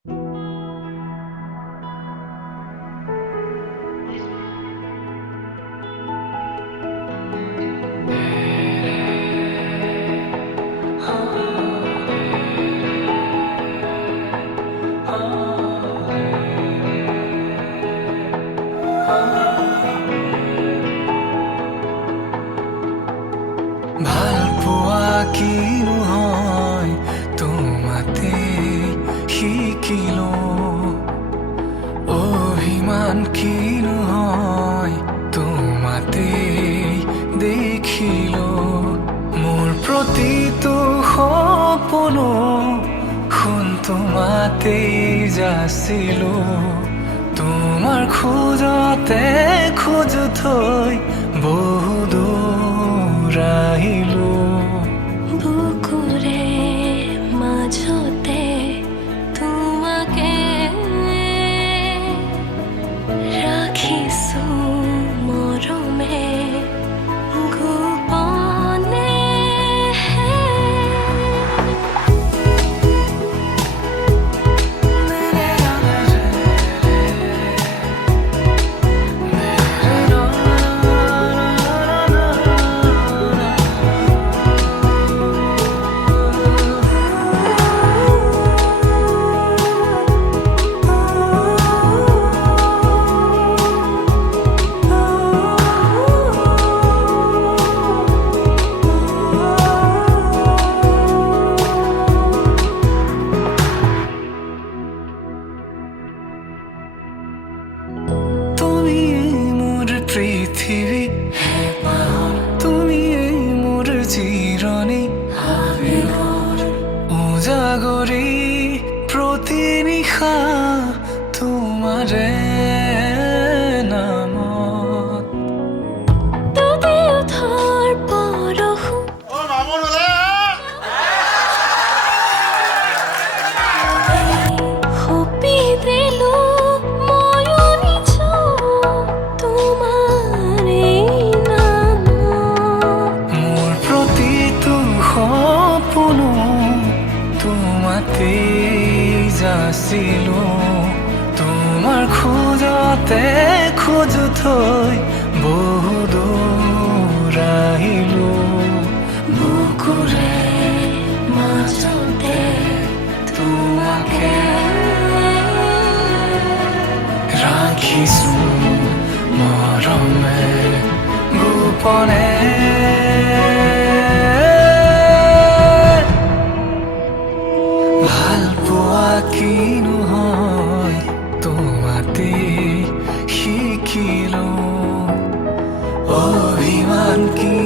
ভালপোৱা কিনো হয় তোমাতে শিকিলো, অভিমান কিনো হয় তোমাতে দেখিলো। মোৰ প্ৰতিটো সপোনো শুন তোমাতেই যাচিলো, তোমাৰ খোজতে খোজ থৈ বহু দূৰ আহিলো। বুকুৰে মাজতে তোমাকে ৰাখিছো মৰমে গোপনে। পৃথিৱী তুমিয়ে মোৰ চিৰণী, উজাগৰি প্ৰতি নিশা তোমাৰে নামত। তুমি উঠাৰ পৰশু সপি দিলো ময়ো নিজ তোমাৰে নামত। মোৰ প্ৰতিটো সপোনো তোমাতেই যাচিলো, তোমাৰ খোজতে খোজ থৈ বহু দূৰ আহিলো। বুকুৰে মাজতে তোমাকে ৰাখিছো মৰমে গোপনে। ভালপোৱা কিনো হয় তোমাতেই শিকিলো, অভিমান কি